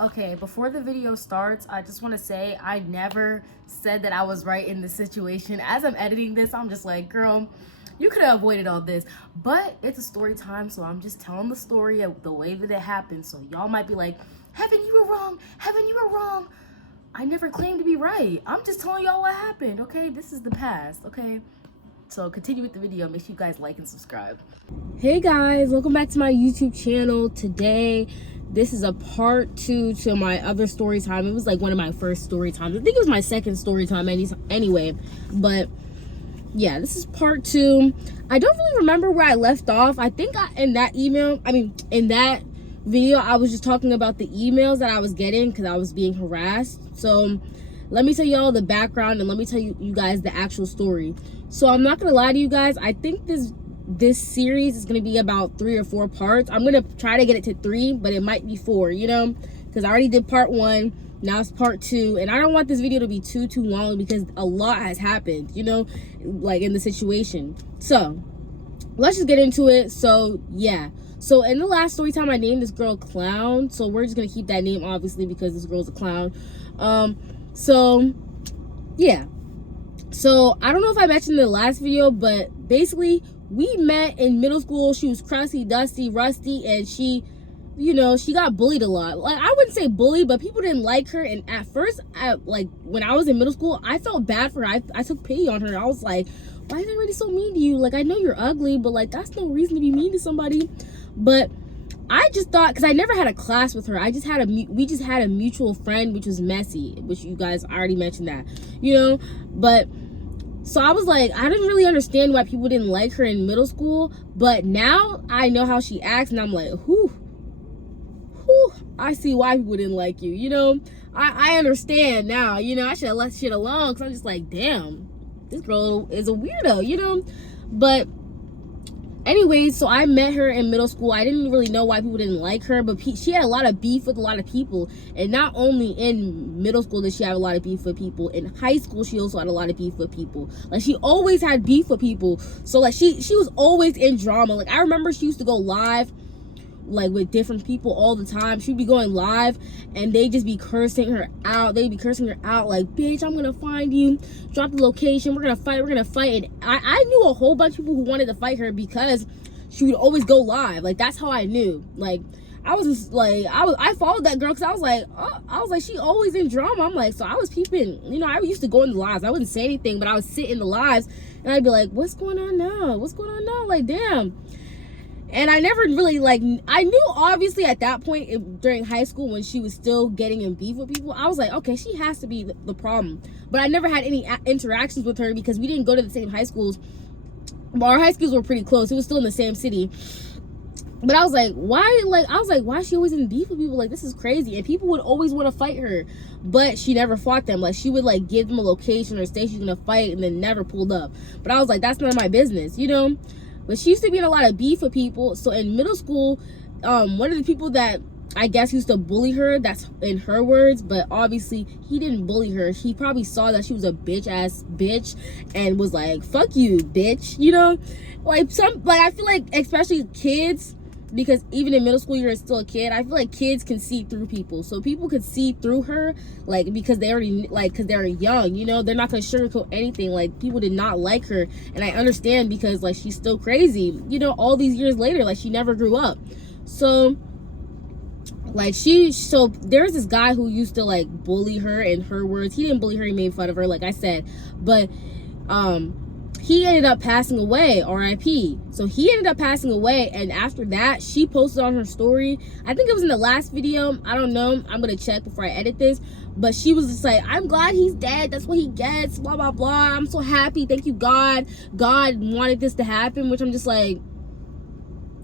Okay, before the video starts, I just want to say I never said that I was right in this situation. As I'm editing this, I'm just like, girl, you could have avoided all this. But it's a story time, so I'm just telling the story of the way that it happened. So y'all might be like, Heaven, you were wrong. Heaven, you were wrong. I never claimed to be right. I'm just telling y'all what happened, okay? This is the past, okay? So continue with the video. Make sure you guys like and subscribe. Hey guys, welcome back to my YouTube channel. Today, this is a part 2 to my other story time. It was like one of my first story times. I think it was my second story time anyway. But yeah, this is part 2. I don't really remember where I left off. I think in that video, I was just talking about the emails that I was getting because I was being harassed. So let me tell y'all the background and let me tell you guys the actual story. So I'm not gonna lie to you guys. I think this series is gonna be about 3 or 4 parts. I'm gonna try to get it to 3, but it might be 4, you know, because I already did part 1. Now it's part 2, and I don't want this video to be too long because a lot has happened, you know, like in the situation. So let's just get into it. So yeah, so in the last story time, I named this girl Clown, so we're just gonna keep that name obviously because this girl's a clown. So yeah, so I don't know if I mentioned in the last video, but basically we met in middle school. She was crusty, dusty, rusty, and she, you know, she got bullied a lot. Like, I wouldn't say bullied, but people didn't like her. And at first, like when I was in middle school, I felt bad for her. I took pity on her. I was like, why is everybody so mean to you? Like, I know you're ugly, but like that's no reason to be mean to somebody. But I just thought, because I never had a class with her, we just had a mutual friend, which was Messy, which you guys already mentioned that, you know. But so I was like, I didn't really understand why people didn't like her in middle school, but now I know how she acts, and I'm like, whew, I see why people didn't like you, you know. I understand now, you know. I should have left shit alone, because I'm just like, damn, this girl is a weirdo, you know. But anyways, so I met her in middle school. I didn't really know why people didn't like her, but she had a lot of beef with a lot of people. And not only in middle school did she have a lot of beef with people, in high school she also had a lot of beef with people. Like, she always had beef with people. So like she was always in drama. Like, I remember she used to go live like with different people all the time. She'd be going live and they'd just be cursing her out. They'd be cursing her out like, bitch, I'm gonna find you, drop the location, we're gonna fight. And I knew a whole bunch of people who wanted to fight her because she would always go live. Like, that's how I knew. Like, I was just like, I followed that girl because I was like, she always in drama. I'm like, so I was peeping, you know. I used to go in the lives. I wouldn't say anything, but I would sit in the lives and I'd be like, what's going on now? Like, damn. And I never really, like, I knew obviously at that point during high school when she was still getting in beef with people, I was like, okay, she has to be the problem. But I never had any interactions with her because we didn't go to the same high schools. But our high schools were pretty close. It was still in the same city. But I was like, why? Like, I was like, why is she always in beef with people? Like, this is crazy. And people would always want to fight her, but she never fought them. Like, she would like give them a location or say she's gonna fight and then never pulled up. But I was like, that's none of my business, you know. But she used to be in a lot of beef with people. So in middle school, one of the people that I guess used to bully her, that's in her words, but obviously he didn't bully her. He probably saw that she was a bitch and was like, fuck you, bitch, you know. Like, I feel like especially kids, because even in middle school you're still a kid, I feel like kids can see through people. So people could see through her, like, because they already, like, because they're young, you know. They're not gonna sugarcoat anything. Like, people did not like her, and I understand because, like, she's still crazy, you know, all these years later. Like, she never grew up. So like, so there's this guy who used to like bully her, in her words. He didn't bully her, he made fun of her, like I said. But he ended up passing away, RIP. So he ended up passing away, and after that, she posted on her story, I think it was in the last video, I don't know, I'm gonna check before I edit this, but she was just like, I'm glad he's dead, that's what he gets, blah blah blah, I'm so happy, thank you God wanted this to happen. Which I'm just like,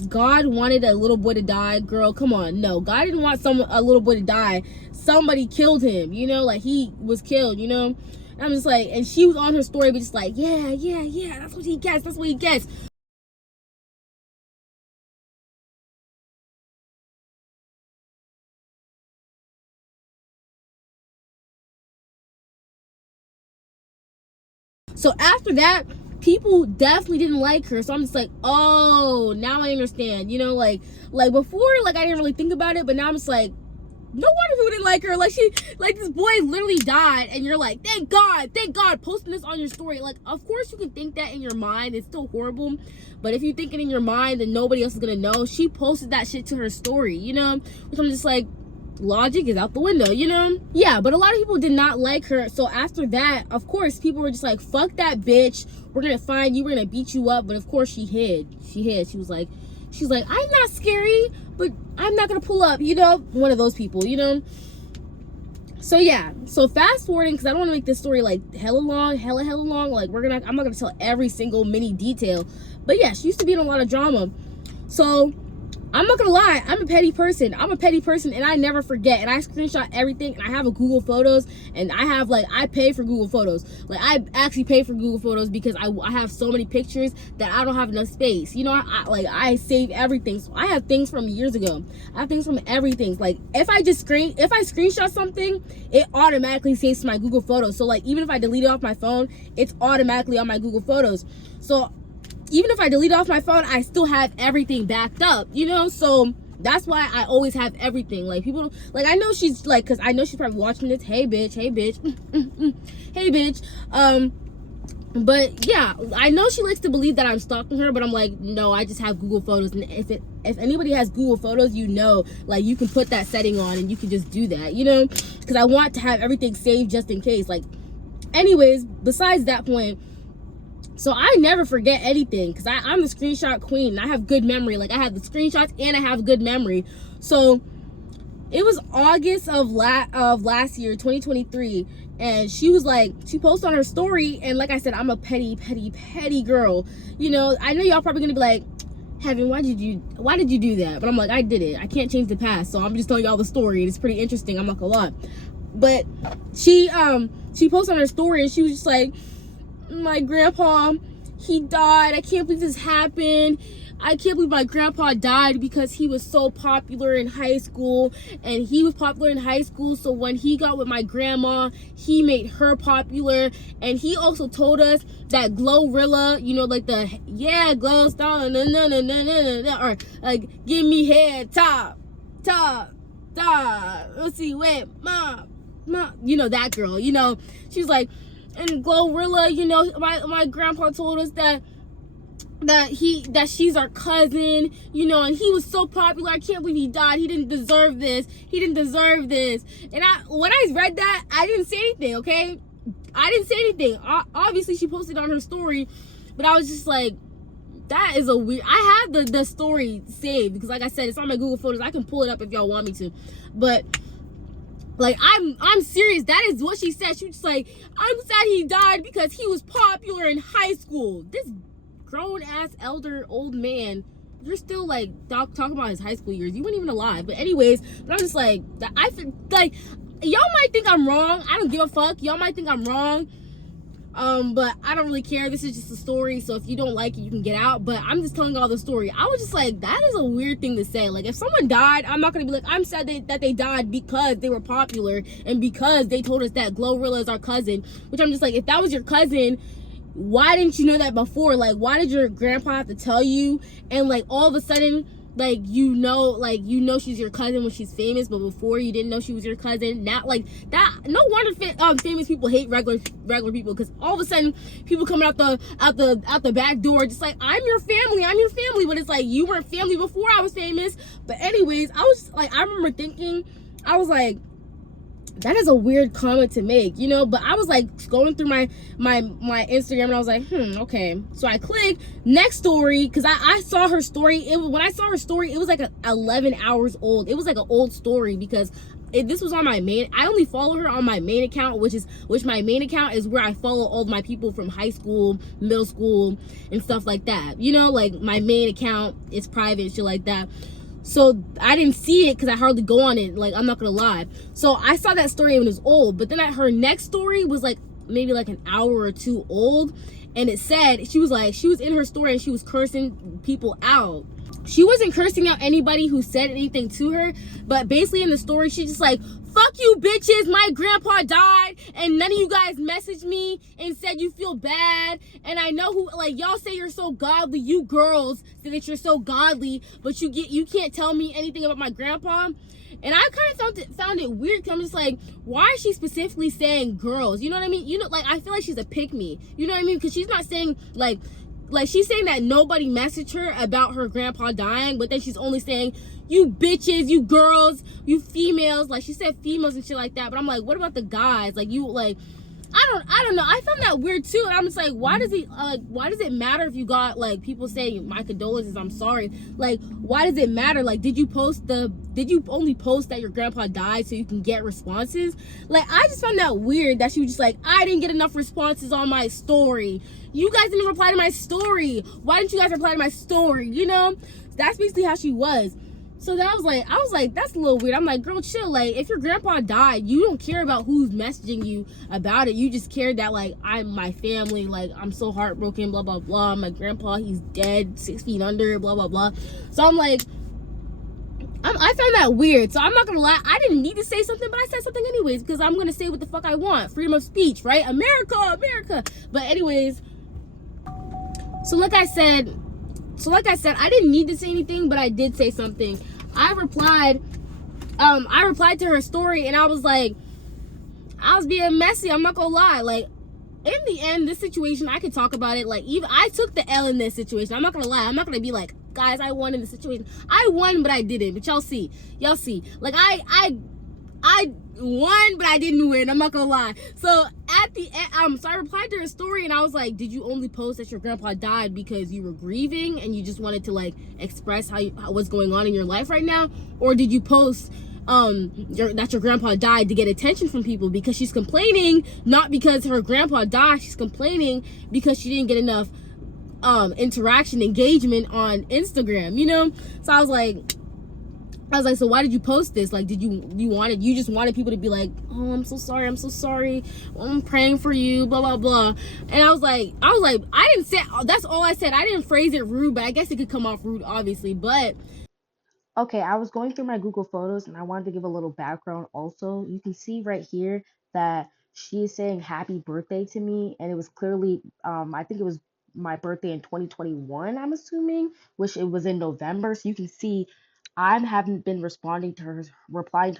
God wanted a little boy to die? Girl, come on. No, God didn't want a little boy to die. Somebody killed him, you know, like, he was killed, you know. And I'm just like, and she was on her story, but just like, yeah, that's what he gets. So after that, people definitely didn't like her. So I'm just like, oh, now I understand, you know. Like before, like, I didn't really think about it, but now I'm just like, no wonder people didn't like her. Like, this boy literally died, and you're like, thank God, posting this on your story. Like, of course you can think that in your mind. It's still horrible, but if you think it in your mind, then nobody else is gonna know. She posted that shit to her story, you know, which I'm just like, logic is out the window, you know? Yeah, but a lot of people did not like her. So after that, of course, people were just like, fuck that bitch. We're gonna find you. We're gonna beat you up. But of course, she hid. She was like, I'm not scary, but I'm not gonna pull up, you know? One of those people, you know? So yeah, so fast forwarding, because I don't want to make this story like hella long. Like, I'm not gonna tell every single mini detail. But yeah, she used to be in a lot of drama. So I'm not gonna lie, I'm a petty person, and I never forget, and I screenshot everything, and I have a Google Photos, and I pay for Google Photos. Like, I actually pay for Google Photos because I have so many pictures that I don't have enough space, you know? I save everything, so I have things from years ago. I have things from everything. Like, if I screenshot something, it automatically saves to my Google Photos. So like, even if I delete it off my phone, it's automatically on my Google Photos. So even if I delete off my phone, I still have everything backed up, you know? So that's why I always have everything. Like, people, like, I know she's like, because I know she's probably watching this. Hey bitch, hey bitch. But yeah, I know she likes to believe that I'm stalking her, but I'm like, no, I just have Google Photos. And if anybody has Google Photos, you know, like, you can put that setting on and you can just do that, you know? Because I want to have everything saved just in case. Like, anyways, besides that point, so I never forget anything, because I'm the screenshot queen, and I have good memory. Like, I have the screenshots and I have good memory. So it was August of last year, 2023, and she was like, she posted on her story, and like I said, I'm a petty girl, you know? I know y'all probably gonna be like, Heaven, why did you do that? But I'm like, I did it. I can't change the past, so I'm just telling y'all the story. It's pretty interesting, I'm not gonna lie. But she posted on her story, and she was just like, my grandpa, he died. I can't believe this happened. I can't believe my grandpa died because he was so popular in high school, and he was popular in high school, so when he got with my grandma, he made her popular. And he also told us that Glorilla, you know, like the glow star, or like, give me head, top, let's see, wait, mom, you know, that girl, you know, she's like, and Glorilla, you know, my grandpa told us that she's our cousin, you know, and he was so popular. I can't believe he died. He didn't deserve this. And when I read that, I didn't say anything, okay? I didn't say anything. Obviously, she posted on her story, but I was just like, that is a weird. I have the story saved because, like I said, it's on my Google Photos. I can pull it up if y'all want me to, but like, I'm serious. That is what she said. She was just like, I'm sad he died because he was popular in high school. This grown ass old man, you're still like talking about his high school years. You weren't even alive. But anyways, but I'm just like, I feel like y'all might think I'm wrong. I don't give a fuck. Y'all might think I'm wrong. But I don't really care. This is just a story, so if you don't like it, you can get out. But I'm just telling y'all the story. I was just like, that is a weird thing to say. Like, if someone died, I'm not gonna be like, I'm sad that they died because they were popular and because they told us that Glorilla is our cousin. Which I'm just like, if that was your cousin, why didn't you know that before? Like, why did your grandpa have to tell you? And like, all of a sudden, like, you know she's your cousin when she's famous, but before you didn't know she was your cousin. Now, like, that, no wonder famous people hate regular people, because all of a sudden people coming out the back door just like, I'm your family, but it's like, you weren't family before I was famous. But anyways, I was like, I remember thinking, I was like, that is a weird comment to make, you know? But I was like going through my Instagram, and I was like, okay. So I clicked next story, because I saw her story. When I saw her story, it was like 11 hours old. It was like an old story, because this was on my main. I only follow her on my main account, which my main account is where I follow all of my people from high school, middle school, and stuff like that. You know, like, my main account is private, shit like that. So I didn't see it because I hardly go on it. Like, I'm not gonna lie. So I saw that story when it was old, but then her next story was like maybe like an hour or two old, and it said she was in her story and she was cursing people out. she wasn't cursing out anybody who said anything to her, but basically in the story, she's just like, fuck you bitches, my grandpa died, and none of you guys messaged me and said you feel bad, and I know who, like, y'all say you're so godly, you girls say that you're so godly, but you can't tell me anything about my grandpa. And I kind of found it weird, because I'm just like, why is she specifically saying girls? You know what I mean? You know, like, I feel like she's a pick-me. You know what I mean? Because she's not saying, like she's saying that nobody messaged her about her grandpa dying, but then she's only saying, you bitches, you girls, you females. Like, she said females and shit like that. But I'm like, what about the guys? Like, you, like, I don't know. I found that weird too. And I'm just like, why does it matter if you got, like, people saying my condolences, I'm sorry? Like, why does it matter? Like, did you only post that your grandpa died so you can get responses? Like, I just found that weird that she was just like, I didn't get enough responses on my story. You guys didn't reply to my story. Why didn't you guys reply to my story? You know, that's basically how she was. So that I was like, that's a little weird. I'm like, girl, chill. Like, if your grandpa died, you don't care about who's messaging you about it. You just care that, like, I'm my family. Like, I'm so heartbroken, blah, blah, blah. My grandpa, he's dead, 6 feet under, blah, blah, blah. So I'm like, I found that weird. So I'm not gonna lie, I didn't need to say something, but I said something anyways, because I'm gonna say what the fuck I want. Freedom of speech, right? America, America. But anyways, so like I said, I didn't need to say anything, but I did say something. I replied to her story, and I was like, I was being messy. I'm not gonna lie. Like, in the end, this situation, I could talk about it. Like, even I took the L in this situation. I'm not gonna lie. I'm not gonna be like, guys, I won in this situation. I won, but I didn't. But y'all see. Like, I won, but I didn't win. I'm not gonna lie. So at the end, so I replied to her story, and I was like, did you only post that your grandpa died because you were grieving and you just wanted to, like, express what's going on in your life right now, or did you post that your grandpa died to get attention from people? Because she's complaining not because her grandpa died, she's complaining because she didn't get enough interaction, engagement on Instagram, you know? So I was like, so why did you post this? Like, did you just wanted people to be like, oh, I'm so sorry, I'm praying for you, blah, blah, blah. And I was like, I didn't say, that's all I said. I didn't phrase it rude, but I guess it could come off rude, obviously. But okay, I was going through my Google Photos, and I wanted to give a little background also. You can see right here that she is saying happy birthday to me, and it was clearly, I think it was my birthday in 2021, I'm assuming, which it was in November. So you can see I haven't been replying to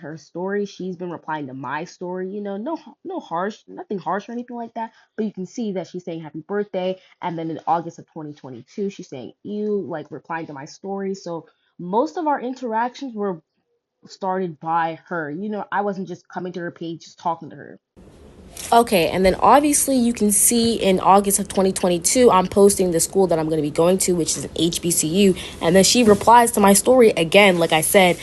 her story. She's been replying to my story. You know, nothing harsh or anything like that. But you can see that she's saying happy birthday, and then in August of 2022, she's saying ew, like replying to my story. So most of our interactions were started by her. You know, I wasn't just coming to her page, just talking to her. Okay, and then obviously you can see in August of 2022, I'm posting the school that I'm going to be going to, which is an HBCU. And then she replies to my story again. Like I said,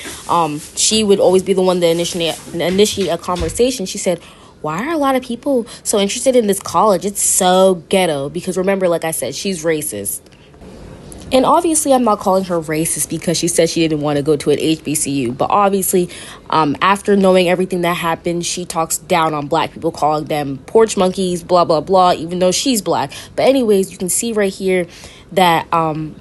she would always be the one to initiate a conversation. She said, why are a lot of people so interested in this college? It's so ghetto. Because remember, like I said, she's racist. And obviously, I'm not calling her racist because she said she didn't want to go to an HBCU. But obviously, after knowing everything that happened, she talks down on black people, calling them porch monkeys, blah, blah, blah, even though she's black. But anyways, you can see right here that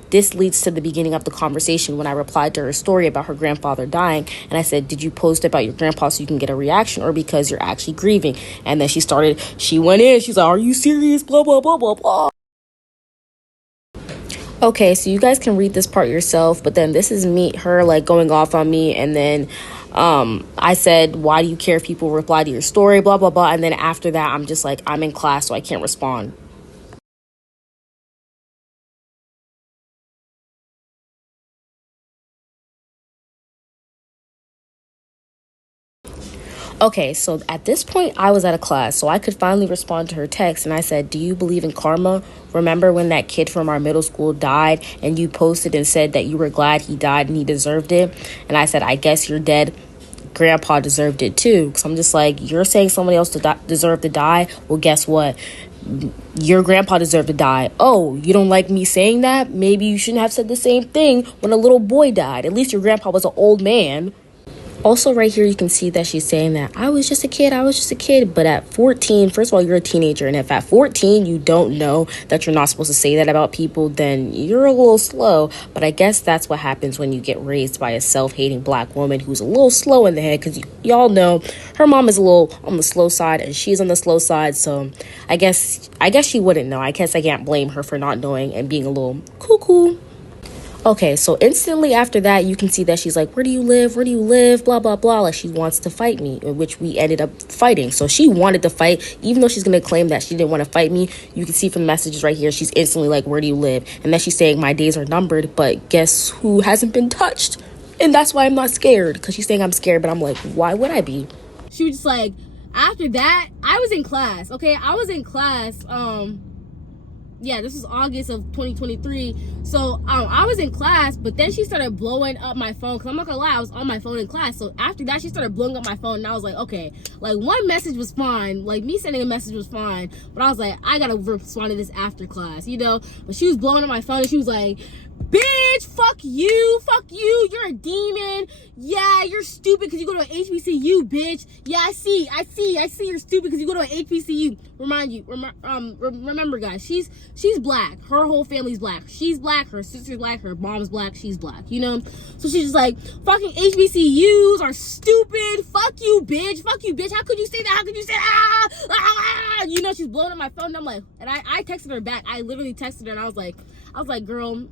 this leads to the beginning of the conversation when I replied to her story about her grandfather dying. And I said, did you post about your grandpa so you can get a reaction, or because you're actually grieving? And then she went in. She's like, are you serious? Blah, blah, blah, blah, blah. Okay, so you guys can read this part yourself, but then this is her like going off on me, and then I said, why do you care if people reply to your story, blah, blah, blah, and then after that, I'm just like, I'm in class, so I can't respond. Okay, so at this point, I was at a class, so I could finally respond to her text, and I said, do you believe in karma? Remember when that kid from our middle school died, and you posted and said that you were glad he died and he deserved it? And I said, I guess you're dead. Grandpa deserved it too. Because I'm just like, you're saying somebody else deserved to die? Well, guess what? Your grandpa deserved to die. Oh, you don't like me saying that? Maybe you shouldn't have said the same thing when a little boy died. At least your grandpa was an old man. Also, right here, you can see that she's saying that I was just a kid. But at 14, first of all, you're a teenager. And if at 14, you don't know that you're not supposed to say that about people, then you're a little slow. But I guess that's what happens when you get raised by a self-hating black woman who's a little slow in the head. Because y'all know her mom is a little on the slow side and she's on the slow side. So I guess she wouldn't know. I guess I can't blame her for not knowing and being a little cuckoo. Okay, so instantly after that, you can see that she's like, where do you live? Blah, blah, blah. Like, she wants to fight me, which we ended up fighting. So she wanted to fight, even though she's going to claim that she didn't want to fight me. You can see from the messages right here, she's instantly like, where do you live? And then she's saying, my days are numbered, but guess who hasn't been touched? And that's why I'm not scared, because she's saying I'm scared, but I'm like, why would I be? She was just like, after that, I was in class, okay? I was in class, yeah, this was August of 2023. So I was in class, but then she started blowing up my phone. Because I'm not gonna lie, I was on my phone in class. So after that, she started blowing up my phone. And I was like, okay, like one message was fine. Like me sending a message was fine. But I was like, I gotta respond to this after class, you know? But she was blowing up my phone and she was like, bitch, fuck you, you're a demon. Yeah, you're stupid because you go to an HBCU, bitch. Yeah, I see you're stupid because you go to an HBCU. Remember guys, she's black. Her whole family's black. She's black, her sister's black, her mom's black, she's black, you know? So she's just like, fucking HBCUs are stupid. Fuck you, bitch. How could you say that? You know, she's blowing up my phone and I'm like, and I texted her back. I literally texted her and I was like, girl,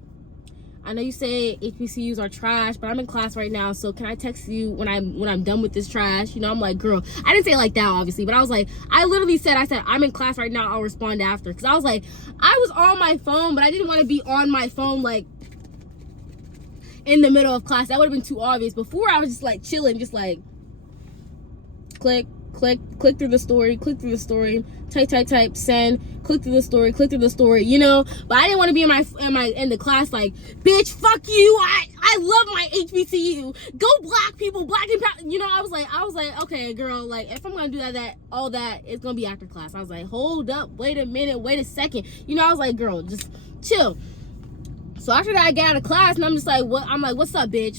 I know you say HBCUs are trash, but I'm in class right now, so can I text you when I'm done with this trash? You know, I'm like, girl, I didn't say it like that, obviously, but I was like, I said, I'm in class right now, I'll respond after. Because I was like, I was on my phone, but I didn't want to be on my phone, like, in the middle of class. That would have been too obvious. Before, I was just, like, chilling, just, like, click through the story, type, send, click through the story, you know? But I didn't want to be in the class like, bitch, fuck you, I love my HBCU, go black people, black and proud. You know, I was like, okay, girl, like, if I'm gonna do all that, it's gonna be after class. I was like, hold up, wait a minute, wait a second. You know, I was like, girl, just chill. So after that, I get out of class and I'm just like, what? I'm like, what's up, bitch?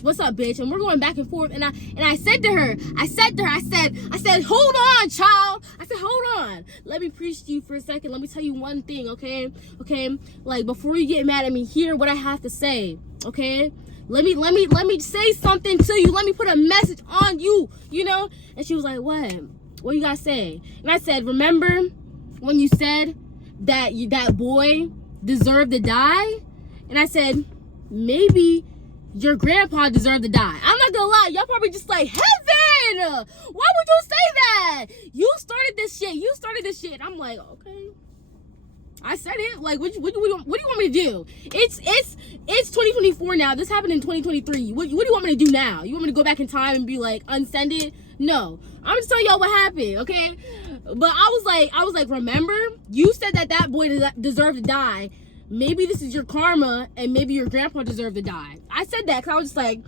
And we're going back and forth. And I said to her, I said, hold on, child. I said, hold on. Let me preach to you for a second. Let me tell you one thing, okay? Like, before you get mad at me, hear what I have to say, okay? Let me say something to you. Let me put a message on you, you know? And she was like, what? What you gotta say? And I said, remember when you said that that boy deserved to die? And I said, maybe your grandpa deserved to die. I'm not gonna lie, y'all probably just like, heaven! Why would you say that? You started this shit. I'm like, okay. I said it. Like, what do you want me to do? It's 2024 now. This happened in 2023. What do you want me to do now? You want me to go back in time and be like, unsend it? No. I'm just telling y'all what happened, okay? But I was like, remember? You said that boy deserved to die. Maybe this is your karma, and maybe your grandpa deserved to die. I said that because I was just like,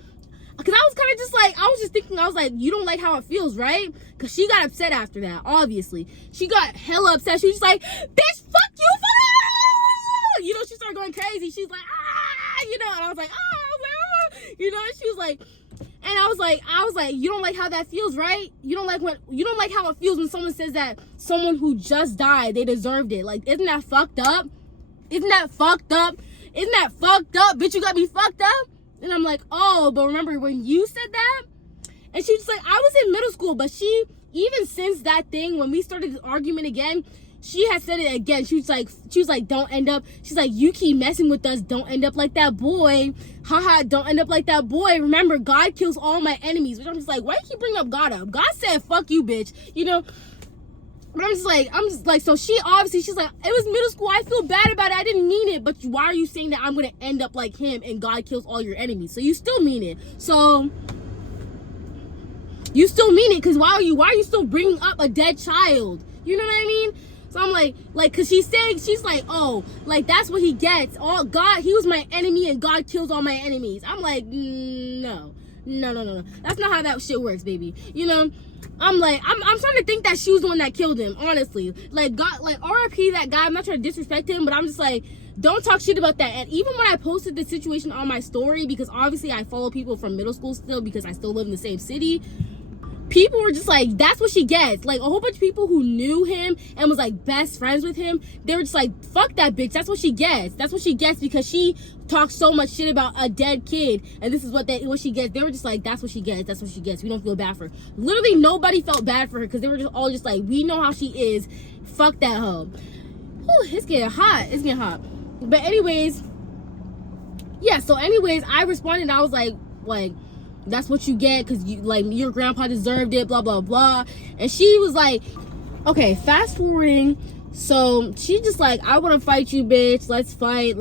because I was kind of just like, I was just thinking, I was like, you don't like how it feels, right? Because she got upset after that, obviously. She got hella upset. She was just like, bitch, fuck you, you know, she started going crazy. She's like, you know, and I was like, you know, and she was like, and I was like, you don't like how that feels, right? You don't like how it feels when someone says that someone who just died, they deserved it. Like, isn't that fucked up? Bitch, you got me fucked up? And I'm like, oh, but remember when you said that? And she was like, I was in middle school, but she, even since that thing, when we started the argument again, she has said it again. She was like, don't end up, she's like, you keep messing with us, don't end up like that boy. Haha, don't end up like that boy. Remember, God kills all my enemies. Which I'm just like, why do you keep bringing up God up? God said, fuck you, bitch. You know? But I'm just like, so she obviously, she's like, it was middle school, I feel bad about it, I didn't mean it, but why are you saying that I'm gonna end up like him and God kills all your enemies? So you still mean it. So you still mean it, because why are you still bringing up a dead child? You know what I mean? So I'm like, because she's like, oh, like, that's what he gets. Oh, God, he was my enemy and God kills all my enemies. I'm like, no. That's not how that shit works, baby. You know? I'm like, I'm starting to think that she was the one that killed him, honestly. Like, God, like, RIP that guy. I'm not trying to disrespect him, but I'm just like, Don't talk shit about that. And even when I posted the situation on my story, because obviously I follow people from middle school still, because I still live in the same city, people were just like, that's what she gets. Like, a whole bunch of people who knew him and was like best friends with him, they were just like, fuck that bitch, that's what she gets. That's what she gets because she talks so much shit about a dead kid, and this is what she gets. They were just like, that's what she gets, that's what she gets. We don't feel bad for her. Literally nobody felt bad for her, because they were just all just like, we know how she is, fuck that hoe. Whew, it's getting hot. But anyways, yeah, so anyways, I responded, I was like, that's what you get, because you, like, your grandpa deserved it, blah blah blah. And she was like, okay, fast forwarding, so she just like, I want to fight you, bitch, let's fight,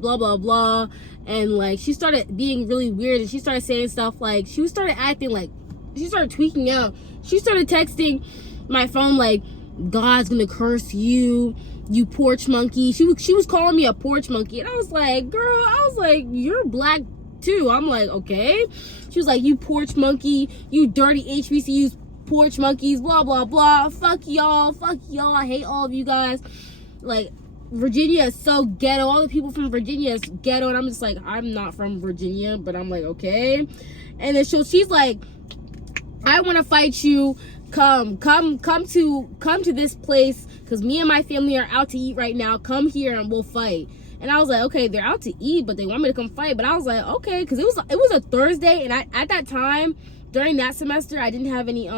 blah blah blah. And like, she started being really weird, and she started saying stuff like, she started acting like, she started tweaking out. She started texting my phone like, God's gonna curse you, you porch monkey. She was calling me a porch monkey, and I was like, girl, you're black too. I'm like, okay. She was like, you porch monkey, you dirty HBCUs, porch monkeys, blah blah blah, fuck y'all, I hate all of you guys. Like, Virginia is so ghetto, all the people from Virginia is ghetto. And I'm just like, I'm not from Virginia, but I'm like, okay. And then she's like, I want to fight you, come to this place, because me and my family are out to eat right now, come here and we'll fight. And I was like, okay, they're out to eat, but they want me to come fight. But I was like, okay, because it was a Thursday, and at that time, during that semester, I didn't have any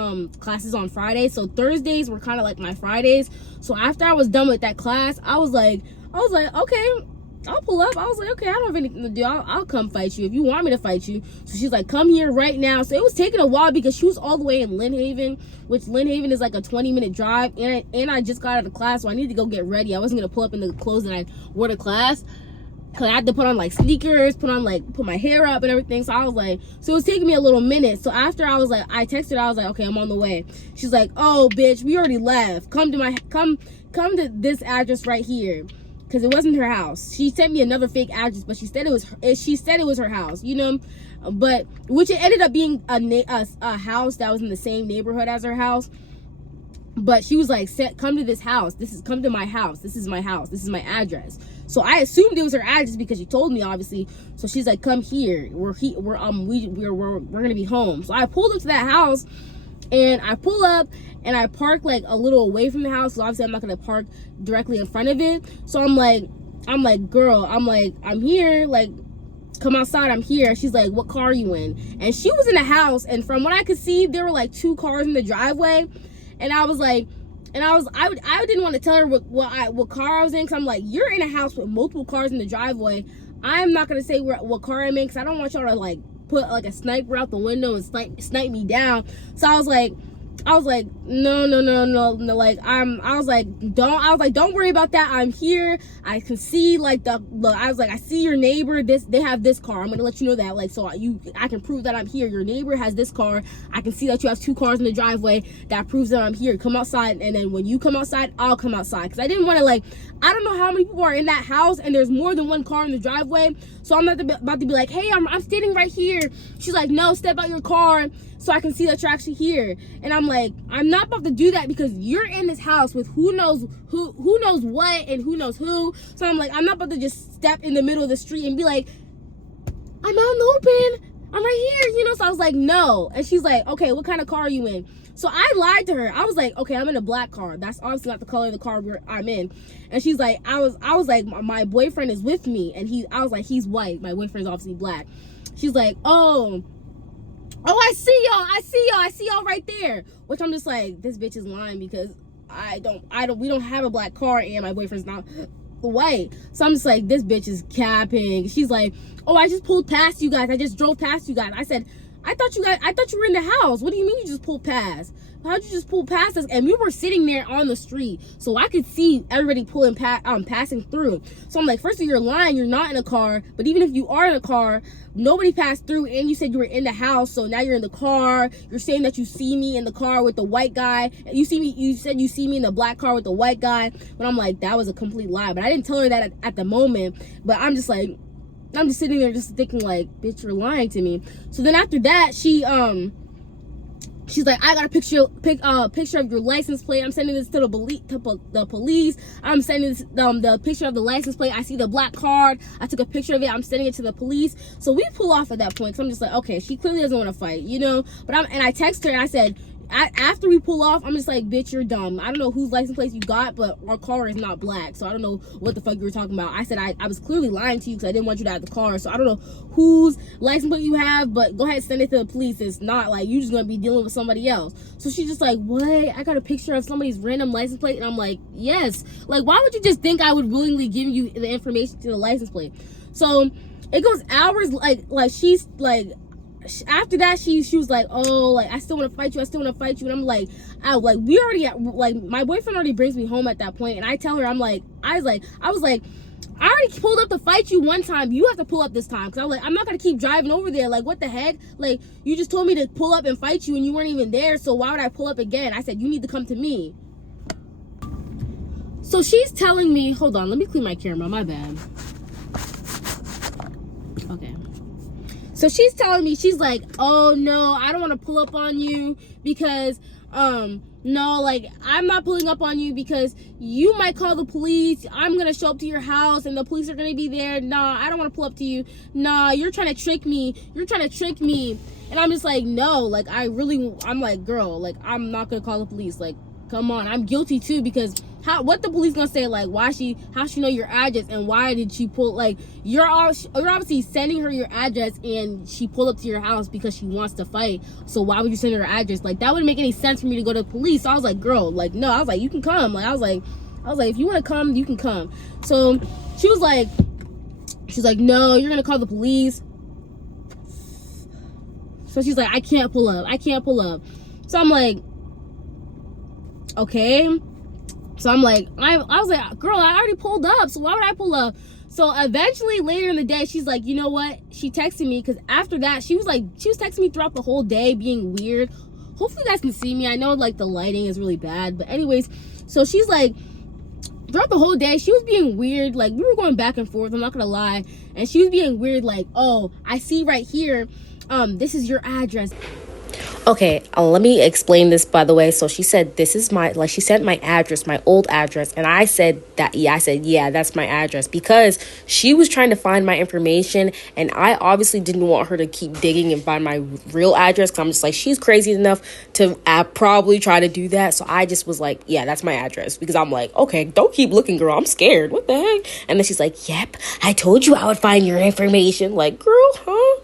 classes on Friday, so Thursdays were kind of like my Fridays. So after I was done with that class, I was like, okay, I'll pull up. I was like, okay, I don't have anything to do. I'll come fight you if you want me to fight you. So she's like, come here right now. So it was taking a while, because she was all the way in Lynn Haven, which Lynn Haven is like a 20-minute drive. And I just got out of class, so I need to go get ready. I wasn't going to pull up in the clothes that I wore to class, because I had to put on like sneakers, put my hair up and everything. So I was like, so it was taking me a little minute. So after I was like, I texted her, I was like, okay, I'm on the way. She's like, oh, bitch, we already left. Come to this address right here. Because it wasn't her house. She sent me another fake address, but she said it was her house, you know. But which it ended up being a house that was in the same neighborhood as her house. But she was like, come to this house. Come to my house. This is my house. This is my address. So I assumed it was her address, because she told me, obviously. So she's like, come here. We're gonna be home. So I pulled up to that house, and I pull up and I park like a little away from the house. So obviously I'm not gonna park directly in front of it. So I'm like, girl, I'm here, like, come outside, I'm here. She's like, what car are you in? And she was in a house, and from what I could see, there were like 2 cars in the driveway. And I was like, I didn't want to tell her what car I was in, because I'm like, you're in a house with multiple cars in the driveway. I'm not gonna say what car I'm in, because I don't want y'all to like put like a sniper out the window and snipe me down. So I was like, no, like, don't worry about that. I'm here. I can see like I see your neighbor, they have this car. I'm gonna let you know that, like, so I can prove that I'm here. Your neighbor has this car. I can see that you have 2 cars in the driveway. That proves that I'm here. Come outside, and then when you come outside, I'll come outside, because I didn't want to, like, I don't know how many people are in that house, and there's more than 1 car in the driveway. So I'm not about to be like, hey, I'm standing right here. She's like, no, step out your car so I can see that you're actually here. And I'm like, I'm not about to do that, because you're in this house with who knows what and who knows who. So I'm like, I'm not about to just step in the middle of the street and be like, I'm out in the open, I'm right here, you know. So I was like, no. And she's like, okay, what kind of car are you in? So I lied to her. I was like, okay, I'm in a black car. That's obviously not the color of the car I'm in. And she's like, I was like, my boyfriend is with me, and I was like, he's white. My boyfriend's obviously black. She's like, oh, I see y'all right there. Which I'm just like, this bitch is lying, because we don't have a black car, and my boyfriend's not white. So I'm just like, this bitch is capping. She's like, oh, I just pulled past you guys. I just drove past you guys. I said, I thought you were in the house. What do you mean you just pulled past? How'd you just pull past us? And we were sitting there on the street, so I could see everybody passing through. So I'm like, first of all, you're lying. You're not in a car. But even if you are in a car, nobody passed through, and you said you were in the house, so now you're in the car. You're saying that you see me in the car with the white guy. You said you see me in the black car with the white guy. But I'm like, that was a complete lie. But I didn't tell her that at the moment. But I'm just sitting there just thinking like, bitch, you're lying to me. So then after that, she She's like, I got a picture of your license plate. I'm sending this to the police. I'm sending this, the picture of the license plate. I see the black card. I took a picture of it. I'm sending it to the police. So we pull off at that point. Because I'm just like, okay, she clearly doesn't want to fight, you know. But I text her and I said, after we pull off, I'm just like, bitch, you're dumb. I don't know whose license plate you got, but our car is not black, so I don't know what the fuck you were talking about. I said I was clearly lying to you because I didn't want you to have the car, so I don't know whose license plate you have, but go ahead and send it to the police. It's not like you just gonna be dealing with somebody else. So she's just like, what? I got a picture of somebody's random license plate, and I'm like, yes. Like, why would you just think I would willingly give you the information to the license plate? So it goes hours, like she's like, after that she was like, oh, like, I still want to fight you, and I'm like, we already, like, my boyfriend already brings me home at that point, and I tell her, I was like, I already pulled up to fight you one time, you have to pull up this time, because I'm like, I'm not gonna keep driving over there, like, what the heck, like, you just told me to pull up and fight you and you weren't even there, so why would I pull up again? I said, you need to come to me. So she's telling me, hold on, let me clean my camera, my bad. Okay. So she's telling me, she's like, oh no, I don't want to pull up on you because, no, like, I'm not pulling up on you because you might call the police. I'm going to show up to your house and the police are going to be there. Nah, I don't want to pull up to you. Nah, you're trying to trick me. And I'm just like, no, like, I'm like, girl, like, I'm not going to call the police. Like, come on, I'm guilty too, because what the police gonna say, like, how she know your address, and why did she pull, like, you're obviously sending her your address and she pulled up to your house because she wants to fight, so why would you send her her address? Like, that wouldn't make any sense for me to go to the police. So I was like, girl, like, no, I was like, you can come, like, I was like, if you want to come, you can come. So she's like, no, you're gonna call the police. So she's like, I can't pull up. So I'm like, okay. So I'm like, I was like, girl, I already pulled up, so why would I pull up? So eventually later in the day, she's like, you know what? She texted me, because after that, she was texting me throughout the whole day, being weird. Hopefully you guys can see me. I know, like, the lighting is really bad, but anyways, so she's like, throughout the whole day, she was being weird. Like, we were going back and forth, I'm not gonna lie, and she was being weird, like, oh, I see right here, this is your address. Okay, let me explain this, by the way. So she said, this is she sent my address, my old address. And I said, yeah, that's my address, because she was trying to find my information. And I obviously didn't want her to keep digging and find my real address, because I'm just like, she's crazy enough to probably try to do that. So I just was like, yeah, that's my address, because I'm like, okay, don't keep looking, girl. I'm scared. What the heck? And then she's like, yep, I told you I would find your information. Like, girl, huh?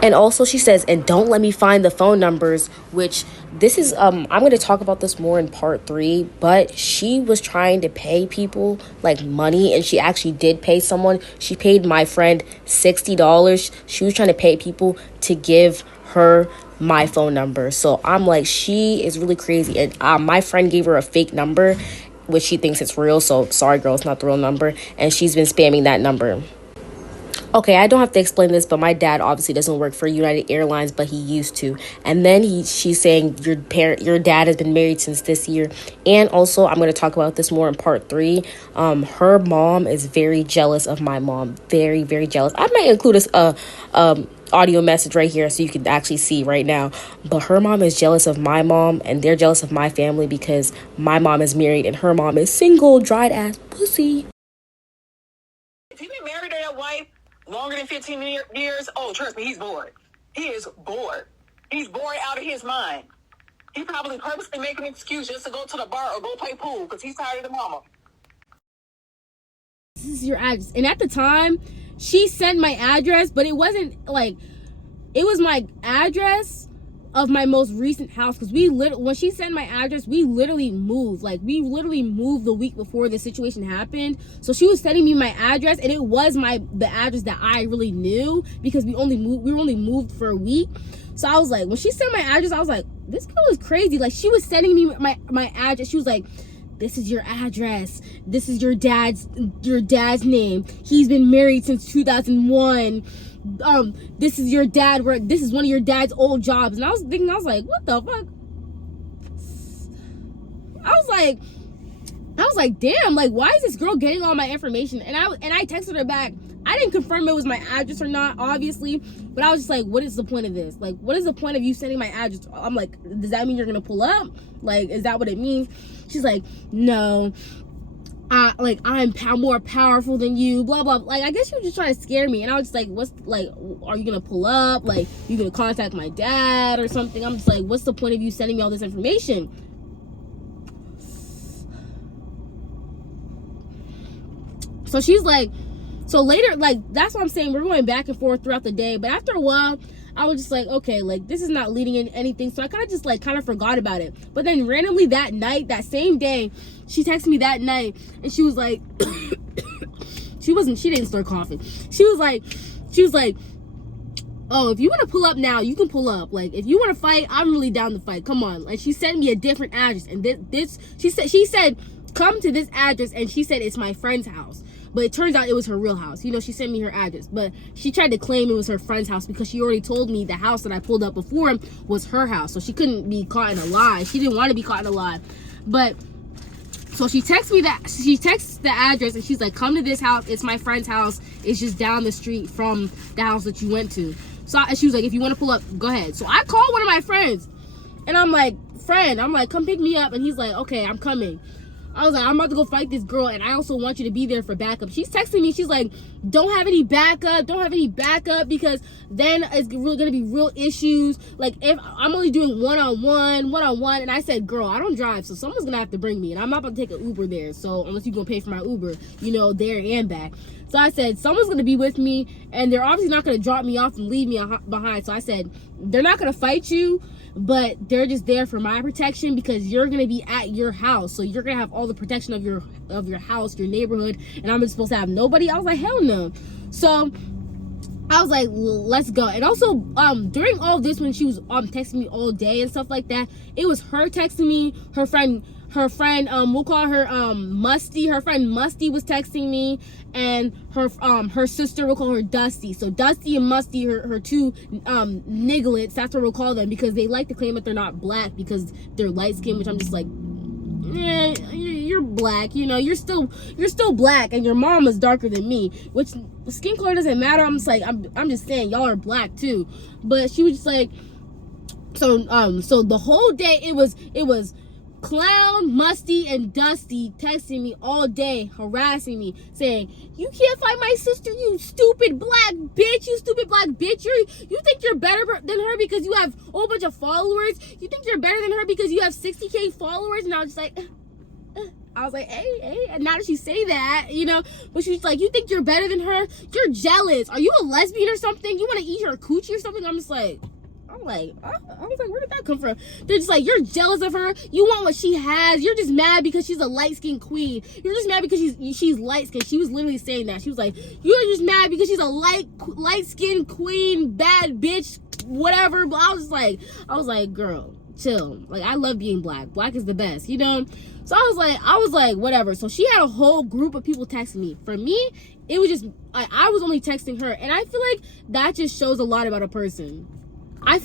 And also she says, and don't let me find the phone numbers, which this is, I'm going to talk about this more in part 3, but she was trying to pay people, like, money, and she actually did pay someone. She paid my friend $60. She was trying to pay people to give her my phone number. So I'm like, she is really crazy. And my friend gave her a fake number, which she thinks it's real. So sorry, girl, it's not the real number. And she's been spamming that number. Okay, I don't have to explain this, but my dad obviously doesn't work for United Airlines, but he used to. And then she's saying your dad has been married since this year. And also, I'm going to talk about this more in part 3. Her mom is very jealous of my mom. Very, very jealous. I might include a audio message right here so you can actually see right now. But her mom is jealous of my mom, and they're jealous of my family because my mom is married and her mom is single, dried ass pussy. If he been married to that wife longer than 15 years, oh, trust me, he's bored. He is bored. He's bored out of his mind. He probably purposely making an excuse just to go to the bar or go play pool because he's tired of the mama. This is your address. And at the time, she sent my address, but it wasn't, like, it was my address of my most recent house, because when she sent my address, we literally moved the week before the situation happened. So she was sending me my address, and it was the address that I really knew, because we were only moved for a week. So I was like, when she sent my address, I was like, this girl is crazy. Like, she was sending me my address. She was like, this is your address, this is your dad's name, he's been married since 2001, this is your dad, this is one of your dad's old jobs. And I was like, what the fuck? I was like, I was like, damn, like, why is this girl getting all my information? And I texted her back. I didn't confirm it was my address or not, obviously, but I was just like, what is the point of this? Like, what is the point of you sending my address? I'm like, does that mean you're gonna pull up? Like, is that what it means? She's like, no, I'm more powerful than you, blah blah. Like, I guess you were just trying to scare me. And I was just like, what's, like, are you gonna pull up? Like, you gonna contact my dad or something? I'm just like, what's the point of you sending me all this information? So she's like, so later, like, that's what I'm saying, we're going back and forth throughout the day. But after a while, I was just like, okay, like, this is not leading in anything. So I kind of just, like, kind of forgot about it. But then randomly that night, that same day, she texted me that night, and she was like, she didn't start coughing. She was like, oh, if you want to pull up now, you can pull up. Like, if you want to fight, I'm really down to fight. Come on. Like, she sent me a different address. And she said, come to this address. And she said, it's my friend's house. But it turns out it was her real house. You know, she sent me her address. But she tried to claim it was her friend's house because she already told me the house that I pulled up before him was her house. So she couldn't be caught in a lie. She didn't want to be caught in a lie. But so she texts the address, and she's like, come to this house. It's my friend's house. It's just down the street from the house that you went to. So she was like, if you want to pull up, go ahead. So I called one of my friends, and I'm like, come pick me up. And he's like, okay, I'm coming. I was like, I'm about to go fight this girl, and I also want you to be there for backup. She's texting me. She's like, don't have any backup, because then it's really gonna be real issues. Like, if I'm only doing one-on-one, and I said, girl, I don't drive, so someone's gonna have to bring me, and I'm not about to take an Uber there. So unless you're gonna pay for my Uber, you know, there and back. So I said, someone's gonna be with me, and they're obviously not gonna drop me off and leave me behind. So I said, they're not gonna fight you, but they're just there for my protection, because you're gonna be at your house, so you're gonna have all the protection of your house, your neighborhood, and I'm supposed to have nobody. I was like, hell no. So I was like, let's go. And also, during all this, when she was texting me all day and stuff like that, it was her texting me, her friend, we'll call her Musty. Her friend Musty was texting me, and her sister, we'll call her Dusty. So Dusty and Musty, her two nigglets, that's what we'll call them, because they like to claim that they're not black because they're light skinned, which I'm just like, yeah, you're black, you know, you're still black, and your mom is darker than me, which skin color doesn't matter. I'm just like, I'm just saying, y'all are black too. But she was just like, so the whole day it was Clown, Musty, and Dusty texting me all day, harassing me, saying, you can't fight my sister, you stupid black bitch, you think you're better than her because you have a whole bunch of followers, you think you're better than her because you have 60K followers. And I was just like, hey, and now that she say that, you know, but she's like, you think you're better than her, you're jealous, are you a lesbian or something, you want to eat her coochie or something? I was like, where did that come from? They're just like, you're jealous of her, you want what she has, you're just mad because she's a light-skinned queen, you're just mad because she's light-skinned. She was literally saying that. She was like, you're just mad because she's a light-skinned queen, bad bitch, whatever. But I was like, girl, chill. Like, I love being black is the best, you know. So I was like, whatever. So she had a whole group of people texting me. For me, it was just, I was only texting her, and I feel like that just shows a lot about a person. Because,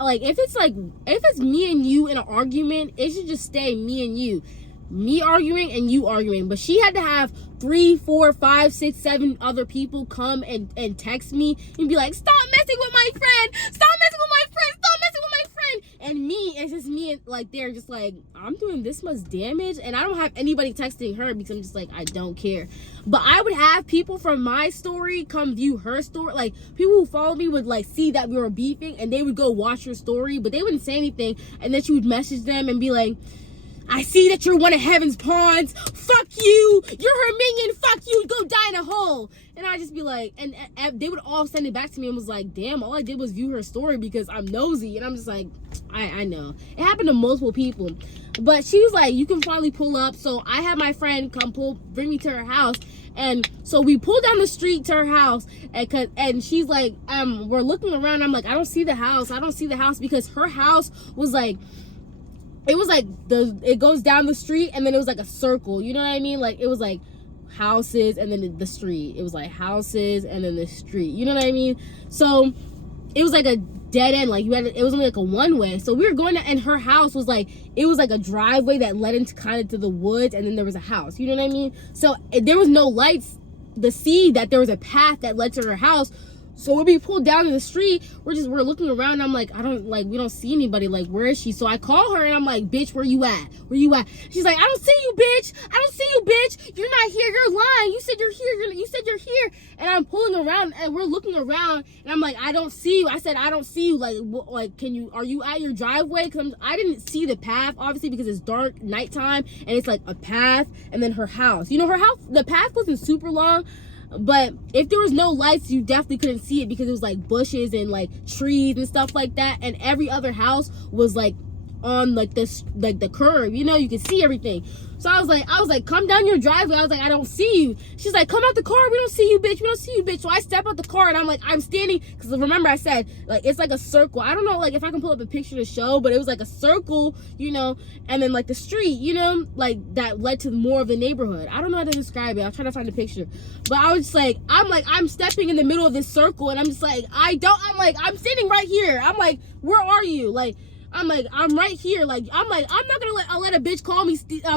like, if it's me and you in an argument, it should just stay me and you. Me arguing and you arguing. But she had to have 3, 4, 5, 6, 7 other people come and text me and be like, stop messing with my friend. And me, it's just me, like, they're just like, I'm doing this much damage, and I don't have anybody texting her because I'm just like, I don't care. But I would have people from my story come view her story. Like, people who follow me would, like, see that we were beefing, and they would go watch her story, but they wouldn't say anything. And then she would message them and be like, I see that you're one of Heaven's pawns. Fuck you. You're her minion. Fuck you. Go die in a hole. And I'd just be like, and they would all send it back to me and was like, damn, all I did was view her story because I'm nosy. And I'm just like, I know. It happened to multiple people. But she was like, you can finally pull up. So I had my friend bring me to her house. And so we pulled down the street to her house, and she's like, we're looking around. I'm like, I don't see the house because her house was like, it was like it goes down the street, and then it was like a circle, you know what I mean? Like, it was like houses and then the street. It was like houses and then the street, you know what I mean? So it was like a dead end. Like it was only like a one way. So we were going to, and her house was like, it was like a driveway that led into kind of to the woods, and then there was a house. You know what I mean? So there was no lights to see that there was a path that led to her house. So when we pulled down to the street, we're looking around, and I'm like, we don't see anybody. Like, where is she? So I call her, and I'm like, bitch, where you at? Where you at? She's like, I don't see you, bitch. I don't see you, bitch. You're not here. You're lying. You said you're here. You said you're here. And I'm pulling around, and we're looking around, and I'm like, I don't see you. I said, I don't see you. Like, are you at your driveway? Because I didn't see the path, obviously, because it's dark, nighttime, and it's like a path, and then her house. You know, her house, the path wasn't super long, but if there was no lights, you definitely couldn't see it because it was like bushes and like trees and stuff like that, and every other house was like on like this, like the curb, you know, you could see everything. So I was like, come down your driveway. I was like, I don't see you. She's like, come out the car. We don't see you, bitch. We don't see you, bitch. So I step out the car, and I'm like, I'm standing, because remember I said, like, it's like a circle. I don't know, like, if I can pull up a picture to show, but it was like a circle, you know, and then like the street, you know, like that led to more of the neighborhood. I don't know how to describe it. I'll try to find a picture. But I was just like, I'm stepping in the middle of this circle, and I'm just like, I'm standing right here. I'm like, where are you? Like, I'm like, I'm right here. Like, I'm not gonna let a bitch call me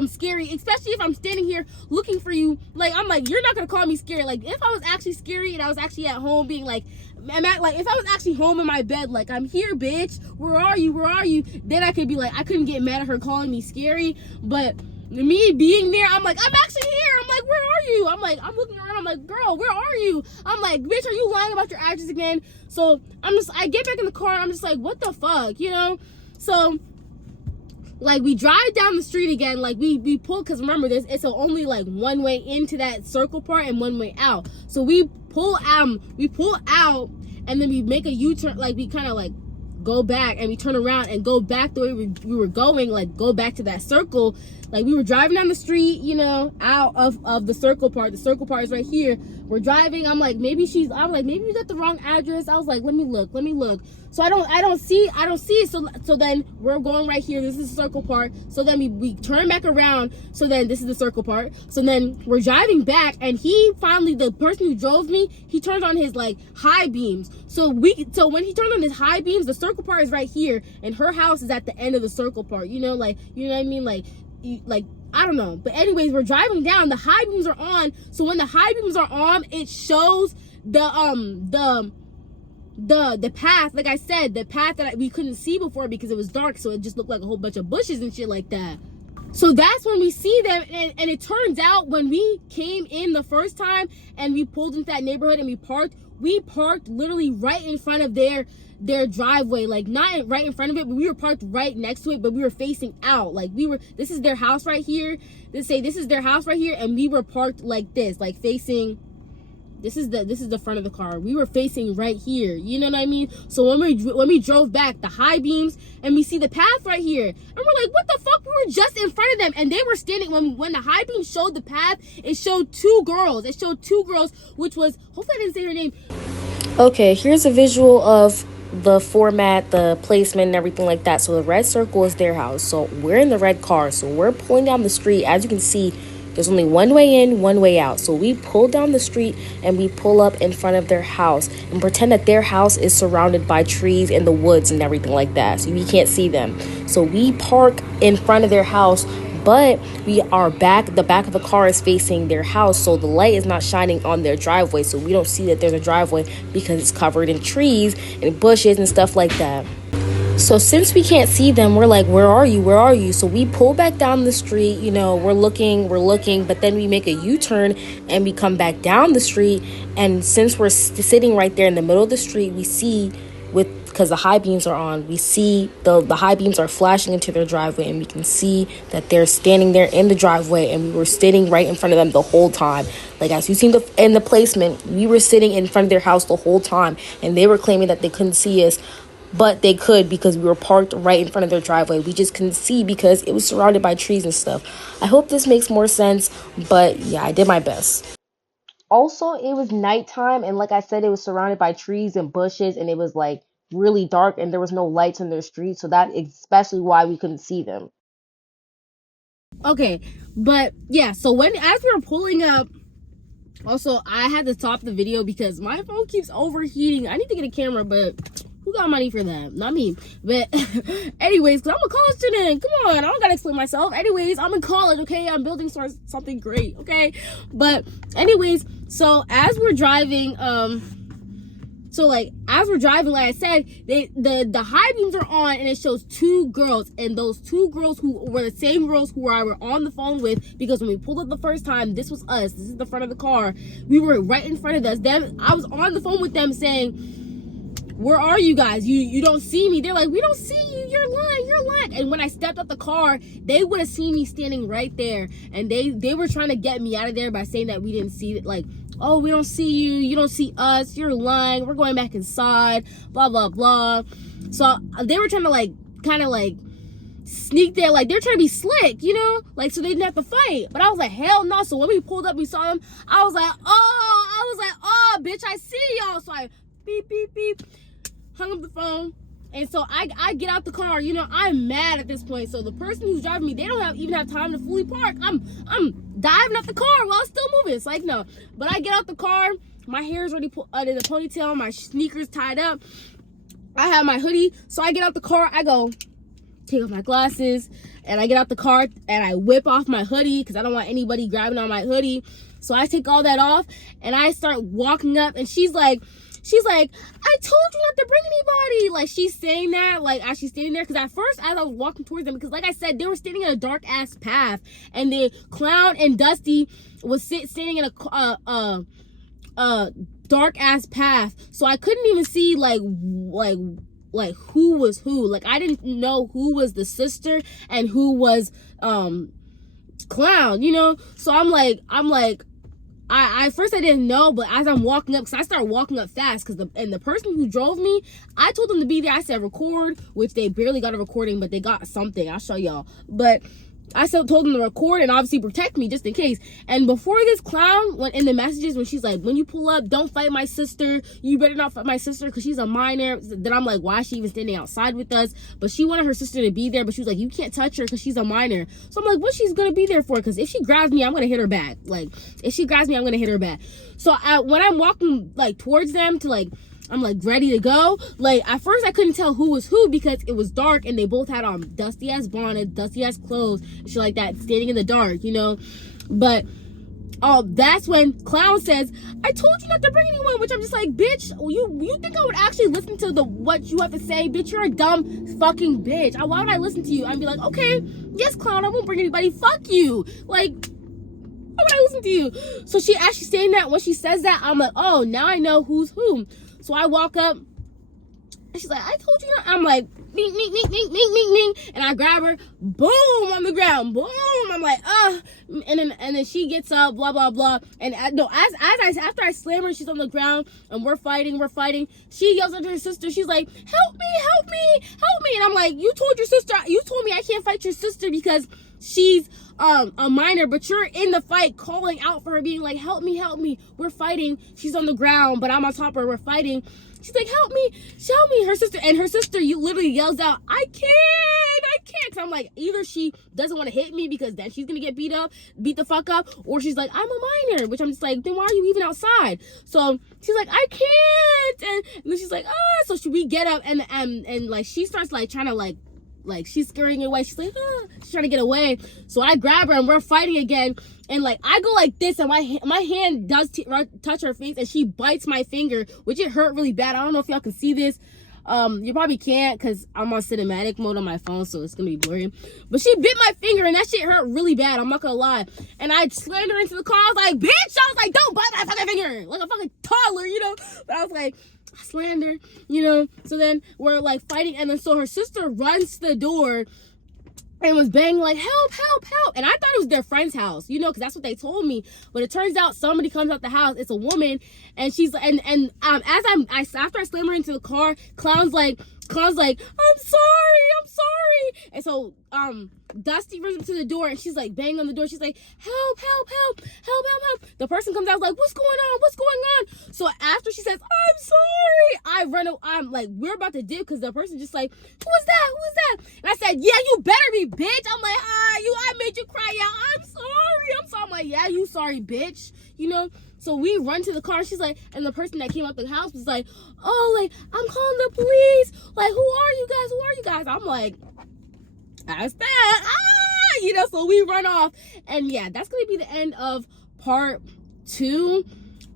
scary, especially if I'm standing here looking for you. Like, I'm like, you're not gonna call me scary. Like, if I was actually scary and I was actually at home being like, if I was actually home in my bed, like, I'm here, bitch. Where are you? Where are you? Then I could be like, I couldn't get mad at her calling me scary. But me being there, I'm like, I'm actually here. I'm like, where are you? I'm like, I'm looking around. I'm like, girl, where are you? I'm like, bitch, are you lying about your address again? So I get back in the car, and I'm just like, what the fuck, you know? So, like, we drive down the street again, like, we pull, because remember, it's only, like, one way into that circle part and one way out. So we pull out, and then we make a U-turn, like, we kind of, like, go back, and we turn around and go back the way we were going, like, go back to that circle. Like, we were driving down the street, you know, out of the circle part. The circle part is right here. We're driving. I'm like, maybe we got the wrong address. I was like, let me look. So I don't see it. So then we're going right here. This is the circle part. So then we turn back around. So then this is the circle part. So then we're driving back, and the person who drove me, he turned on his like high beams. So when he turned on his high beams, the circle part is right here, and her house is at the end of the circle part. You know, like, you know what I mean? Like, I don't know. But anyways, we're driving down. The high beams are on. So when the high beams are on, it shows the path. Like I said, the path that we couldn't see before because it was dark. So it just looked like a whole bunch of bushes and shit like that. So that's when we see them, and it turns out when we came in the first time and we pulled into that neighborhood and we parked literally right in front of their driveway. Like, not right in front of it, but we were parked right next to it, but we were facing out. Like, this is their house right here. This is their house right here, and we were parked like this, like facing. This is the front of the car. We were facing right here. You know what I mean? So when we drove back, the high beams, and we see the path right here, and we're like, what the fuck? We were just in front of them, and they were standing. When the high beam showed the path, it showed two girls. Which was, hopefully I didn't say her name. Okay, here's a visual of the format, the placement, and everything like that. So the red circle is their house. So we're in the red car. So we're pulling down the street. As you can see, there's only one way in, one way out. So we pull down the street and we pull up in front of their house and pretend that their house is surrounded by trees and the woods and everything like that. So we can't see them. So we park in front of their house, but the back of the car is facing their house, so the light is not shining on their driveway, so we don't see that there's a driveway because it's covered in trees and bushes and stuff like that. So since we can't see them, we're like, where are you? So we pull back down the street, you know, we're looking, but then we make a U-turn and we come back down the street, and since we're sitting right there in the middle of the street, we see, because the high beams are on, we see the high beams are flashing into their driveway, and we can see that they're standing there in the driveway, and we were sitting right in front of them the whole time. Like, as you see in the placement, we were sitting in front of their house the whole time, and they were claiming that they couldn't see us, but they could because we were parked right in front of their driveway. We just couldn't see because it was surrounded by trees and stuff. I hope this makes more sense, but yeah, I did my best. Also, it was nighttime, and like I said, it was surrounded by trees and bushes, and it was like really dark, and there was no lights in their street, so that is especially why we couldn't see them. Okay, but yeah, so as we were pulling up, also I had to stop the video because my phone keeps overheating. I need to get a camera, but Who got money for that? Not me. But anyways, because I'm a college student. Come on, I don't gotta explain myself. Anyways, I'm in college, okay? I'm building something great, okay? But anyways, so as we're driving, like I said, the high beams are on and it shows 2 girls, and those 2 girls who were the same girls who I were on the phone with, because when we pulled up the first time, this was us. This is the front of the car. We were right in front of us. Them, I was on the phone with them saying, where are you guys? You don't see me. They're like, we don't see you. You're lying. And when I stepped out the car, they would have seen me standing right there. And they were trying to get me out of there by saying that we didn't see it. Like, oh, we don't see you. You don't see us. You're lying. We're going back inside. Blah, blah, blah. So they were trying to kind of sneak there. Like, they're trying to be slick, like, so they didn't have to fight. But I was like, hell no. So when we pulled up, we saw them. I was like, oh, bitch, I see y'all. So I beep, beep, beep. Hung up the phone, and so I get out the car. I'm mad at this point. So the person who's driving me, they don't even have time to fully park. I'm diving out the car while it's still moving. It's like, no. But I get out the car. My hair is already in a ponytail. My sneakers tied up. I have my hoodie. So I get out the car. I go take off my glasses, and I get out the car and I whip off my hoodie because I don't want anybody grabbing on my hoodie. So I take all that off and I start walking up, and she's like, I told you not to bring anybody. Like, she's saying that, like, as she's standing there. Because at first, as I was walking towards them, because like I said, they were standing in a dark-ass path. And the Clown and Dusty was standing in a dark-ass path. So I couldn't even see, like who was who. Like, I didn't know who was the sister and who was Clown, So I'm like, I first I didn't know, but as I'm walking up, because I started walking up fast, because the person who drove me, I told them to be there. I said record, which they barely got a recording, but they got something. I'll show y'all. But I still told them to record and obviously protect me just in case. And before this Clown went in the messages, when she's like, when you pull up, don't fight my sister. You better not fight my sister because she's a minor. Then I'm like, why is she even standing outside with us? But she wanted her sister to be there, but she was like, you can't touch her because she's a minor. So I'm like, what she's going to be there for? Because if she grabs me, I'm going to hit her back. Like, if she grabs me, I'm going to hit her back. So when I'm walking towards them to I'm ready to go. At first I couldn't tell who was who because it was dark and they both had on dusty ass bonnet, dusty ass clothes, and shit like that, standing in the dark, But that's when Clown says, I told you not to bring anyone, which I'm just like, bitch, you think I would actually listen to what you have to say? Bitch, you're a dumb fucking bitch. Why would I listen to you? I'd be like, okay, yes, Clown, I won't bring anybody. Fuck you. Why would I listen to you? So she actually saying that. When she says that, I'm like, oh, now I know who's who. So I walk up, and she's like, I told you not. I'm like, ming, ming, ming, ming, ming, ming, ming. And I grab her, boom, on the ground, boom. I'm like, and then she gets up, blah, blah, blah. And after I slam her, she's on the ground, and we're fighting. She yells at her sister. She's like, help me. And I'm like, you told me I can't fight your sister because she's a minor, but you're in the fight calling out for her, being like, help me, we're fighting. She's on the ground, but I'm on top of her, we're fighting. She's like, help me. Her sister literally yells out, I can't. Cause I'm like, either she doesn't want to hit me because then she's gonna get beat the fuck up, or she's like, I'm a minor, which I'm just like, then why are you even outside? So she's like, I can't. And then she's like, so we get up and she starts trying to she's scurrying away. She's like, she's trying to get away. So I grab her and we're fighting again. And I go like this, and my hand does touch her face, and she bites my finger, which it hurt really bad. I don't know if y'all can see this. You probably can't because I'm on cinematic mode on my phone, so it's gonna be blurry. But she bit my finger, and that shit hurt really bad. I'm not gonna lie. And I slammed her into the car. I was like, bitch! I was like, don't bite my fucking finger, like a fucking toddler, But I was like, I slammed her, So then we're fighting, and then so her sister runs to the door and was banging help. And I thought it was their friend's house, because that's what they told me. But it turns out somebody comes out the house. It's a woman, and she's after I slam her into the car, Clown's like, I'm sorry. And so Dusty runs up to the door, and she's banging on the door. She's like, help. The person comes out, what's going on? So after she says, I'm sorry, I run. I'm like, we're about to dip because the person just who is that? And I said, yeah, you better be, bitch. I'm like, I made you cry out. I'm sorry. I'm like, yeah, you sorry, bitch. So we run to the car. She's like, and the person that came out the house was like, oh, like, I'm calling the police. Like, who are you guys? Who are you guys? I'm like, that's that. You know, so we run off. And yeah, that's going to be the end of part 2.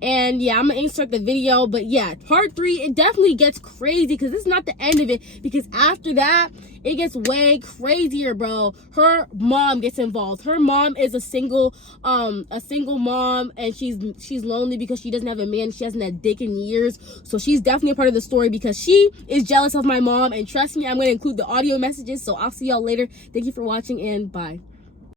And yeah, I'm gonna insert the video, but yeah, part 3, it definitely gets crazy, because this is not the end of it, because after that it gets way crazier, bro. Her mom gets involved. Her mom is a single mom, and she's lonely because she doesn't have a man. She hasn't had dick in years, so she's definitely a part of the story, because she is jealous of my mom. And trust me, I'm gonna include the audio messages. So I'll see y'all later. Thank you for watching, and bye.